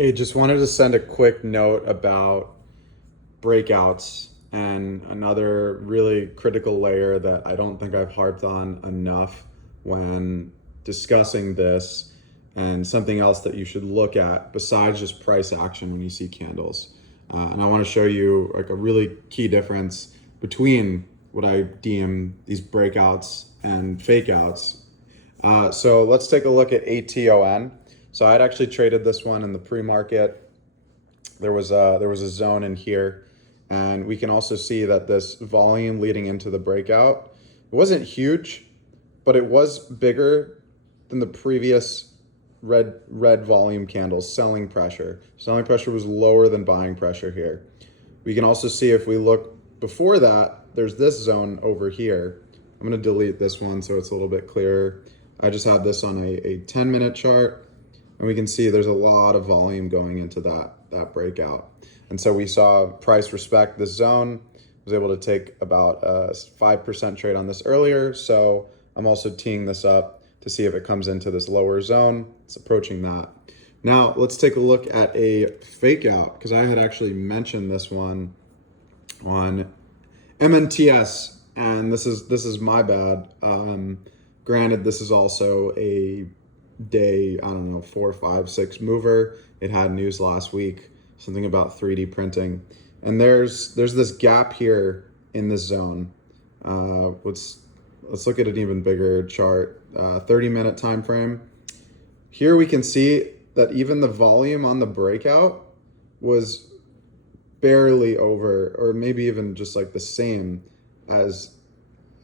Hey, just wanted to send a quick note about breakouts and another really critical layer that I don't think I've harped on enough when discussing this, and something else that you should look at besides just price action when you see candles. And I want to show you like a really key difference between what I deem these breakouts and fakeouts. So let's take a look at ATON. So I had actually traded this one in the pre-market. There was a zone in here, and we can also see that this volume leading into the breakout, it wasn't huge, but it was bigger than the previous red volume candles. Selling pressure was lower than buying pressure here. We can also see, if we look before that, there's this zone over here. I'm going to delete this one so it's a little bit clearer. I just have this on a 10-minute chart, and we can see there's a lot of volume going into that breakout. And so we saw price respect this zone. Was able to take about a 5% trade on this earlier. So I'm also teeing this up to see if it comes into this lower zone. It's approaching that. Now let's take a look at a fake out, because I had actually mentioned this one on MNTS, and this is my bad. Granted, this is also a day, I don't know, 4, 5, 6 mover. It had news last week, something about 3D printing. And there's this gap here in this zone. Let's look at an even bigger chart, 30-minute time frame. Here we can see that even the volume on the breakout was barely over, or maybe even just like the same as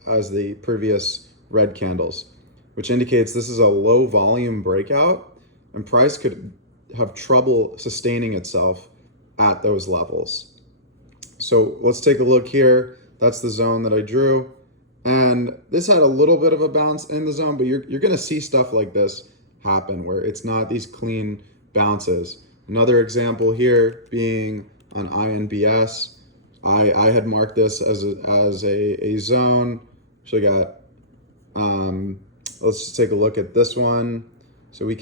the previous red candles, which indicates this is a low volume breakout, and price could have trouble sustaining itself at those levels. So let's take a look here. That's the zone that I drew, and this had a little bit of a bounce in the zone, but you're going to see stuff like this happen where it's not these clean bounces. Another example here being on INBS. I had marked this as a zone. So I got let's just take a look at this one. So we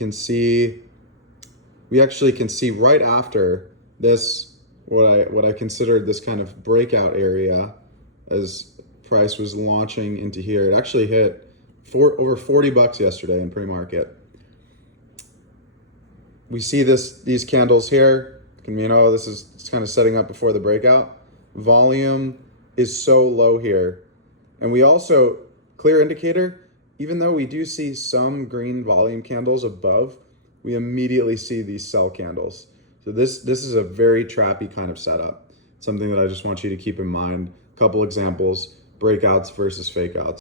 actually can see right after this what I considered this kind of breakout area as price was launching into here. It actually hit over $40 yesterday in pre-market. We see these candles here. It's kind of setting up before the breakout. Volume is so low here, and we also, clear indicator, even though we do see some green volume candles above, we immediately see these sell candles. So this is a very trappy kind of setup. Something that I just want you to keep in mind. A couple examples: breakouts versus fakeouts.